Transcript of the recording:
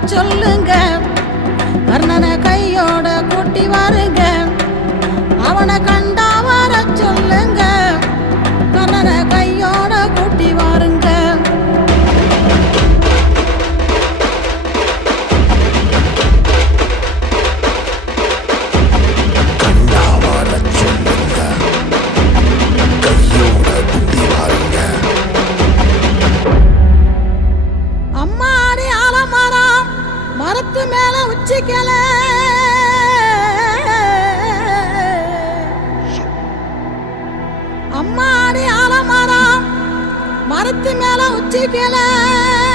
சொல்லுங்க, கர்ணனை கையோட கூட்டி வாருங்க, அவனை கண்டா வர சொல்லுங்க, கர்ணனை கையோட கூட்டி வாருங்க. அம்மாடி ஆலமரம் மரத்து மேல உச்சிக்கல, அம்மாடி ஆலமரம் மரத்து மேல உச்சிக்கல.